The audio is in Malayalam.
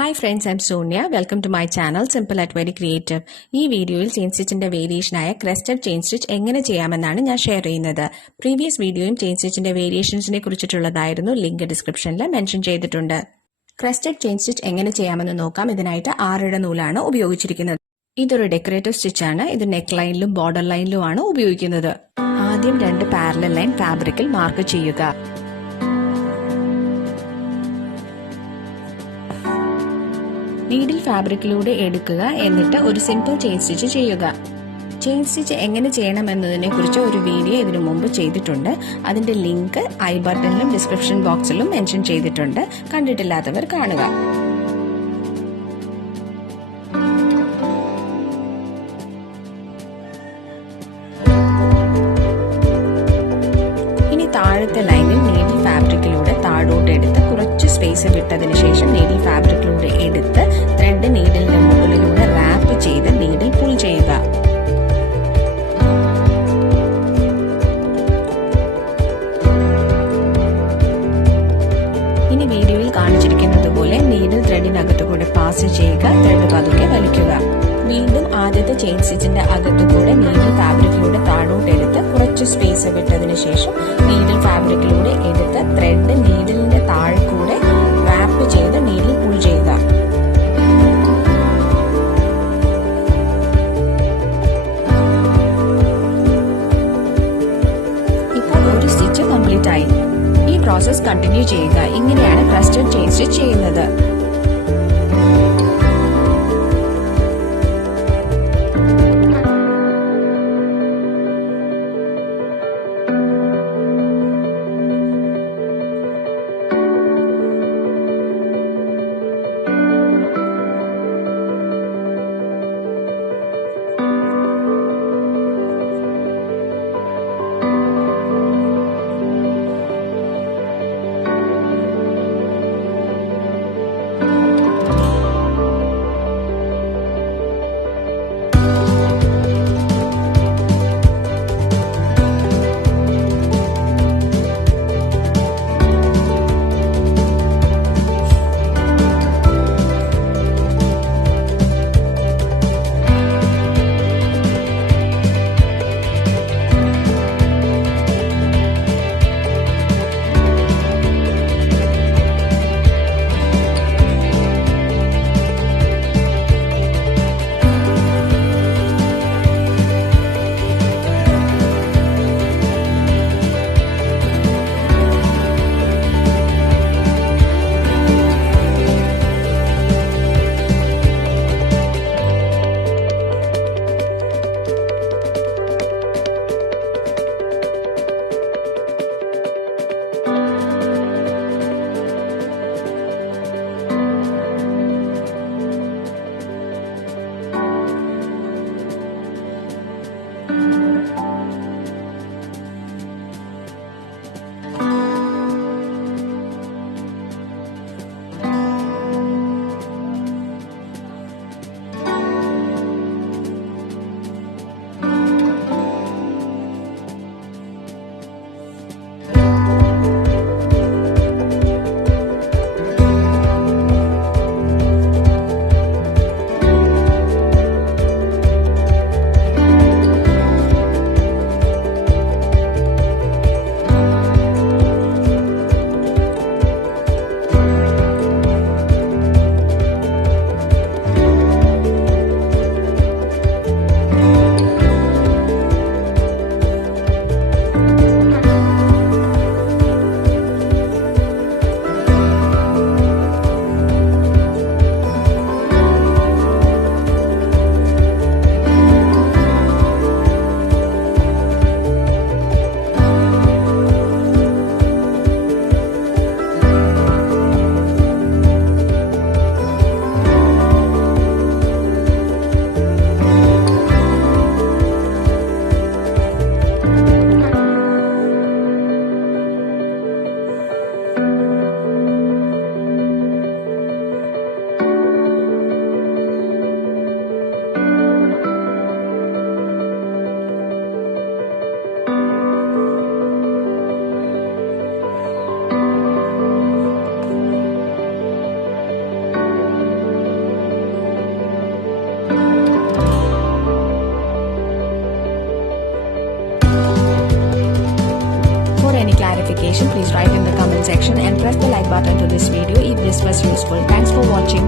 Hi friends, I'm Sonia. Welcome to my channel Simple at Very Creative. ഈ വീഡിയോയിൽ ചെയിൻ സ്റ്റിച്ചിന്റെ വേരിയേഷനായ ക്രെസ്റ്റഡ് ചെയിൻ സ്റ്റിച്ച് എങ്ങനെ ചെയ്യാമെന്നാണ് ഞാൻ ഷെയർ ചെയ്യുന്നത്. പ്രീവിയസ് വീഡിയോയും ചെയിൻ സ്റ്റിച്ചിന്റെ വേരിയേഷൻസിനെ കുറിച്ചിട്ടുള്ളതായിരുന്നു. ലിങ്ക് ഡിസ്ക്രിപ്ഷനിൽ മെൻഷൻ ചെയ്തിട്ടുണ്ട്. ക്രെസ്റ്റഡ് ചെയിൻ സ്റ്റിച്ച് എങ്ങനെ ചെയ്യാമെന്ന് നോക്കാം. ഇതിനായിട്ട് 6 ഇഴ നൂലാണ് ഉപയോഗിച്ചിരിക്കുന്നത്. ഇതൊരു ഡെക്കറേറ്റീവ് സ്റ്റിച്ചാണ്. ഇത് നെക്ക് ലൈനിലും ബോർഡർ ലൈനിലുമാണ് ഉപയോഗിക്കുന്നത്. ആദ്യം 2 പാരലൽ ലൈൻ ഫാബ്രിക്കിൽ മാർക്ക് ചെയ്യുക. നീഡിൽ ഫാബ്രിക്കിലൂടെ എടുക്കുക, എന്നിട്ട് ഒരു സിമ്പിൾ ചെയിൻ സ്റ്റിച്ച് ചെയ്യുക. ചെയിൻ സ്റ്റിച്ച് എങ്ങനെ ചെയ്യണം എന്നതിനെ കുറിച്ച് ഒരു വീഡിയോ ഇതിനു മുമ്പ് ചെയ്തിട്ടുണ്ട്. അതിന്റെ ലിങ്ക് ഐ ബട്ടണിലും ഡിസ്ക്രിപ്ഷൻ ബോക്സിലും മെൻഷൻ ചെയ്തിട്ടുണ്ട്. കണ്ടിട്ടില്ലാത്തവർ കാണുക. ഇനി താഴത്തെ ലൈനിൽ നീഡിൽ ഫാബ്രിക്കിലൂടെ താഴോട്ട് എടുത്ത് കുറച്ച് സ്പേസ് വിട്ടതിന് ശേഷം നീഡിൽ ഫാബ്രിക്കിലൂടെ എടുത്ത് ത്രെഡ് നീഡിലിന്റെ മുകളിലൂടെ റാപ്പ് ചെയ്ത് നീഡിൽ പുൾ ചെയ്യുക. ഇനി വീഡിയോയിൽ കാണിച്ചിരിക്കുന്നത് പോലെ നീഡിൽ ത്രെഡിനകത്തുകൂടെ പാസ് ചെയ്യുക. ത്രെഡ് പതുക്കെ വലിക്കുക. വീണ്ടും ആദ്യത്തെ ചെയിൻ സ്റ്റിച്ചിന്റെ അകത്തുകൂടെ നീഡിൽ ഫാബ്രിക്കിലൂടെ താഴോട്ട് എടുത്ത് കുറച്ച് സ്പേസ് വിട്ടതിന് ശേഷം നീഡിൽ ഫാബ്രിക്കിലൂടെ എടുത്ത് ത്രെഡ് നീഡിലിന്റെ താഴെ കൂടെ റാപ്പ് ചെയ്ത് നീഡിൽ പുൾ ചെയ്യുക. ഇപ്പോൾ ഒരു സ്റ്റിച്ച് കംപ്ലീറ്റ് ആയി. ഈ പ്രോസസ് കണ്ടിന്യൂ ചെയ്യുക. ഇങ്ങനെയാണ് ക്രസ്റ്റഡ് ചെയിൻ സ്റ്റിച്ച് ചെയ്യുന്നത്. clarification, please write in the comment section and press the like button to this video if this was useful. Thanks for watching.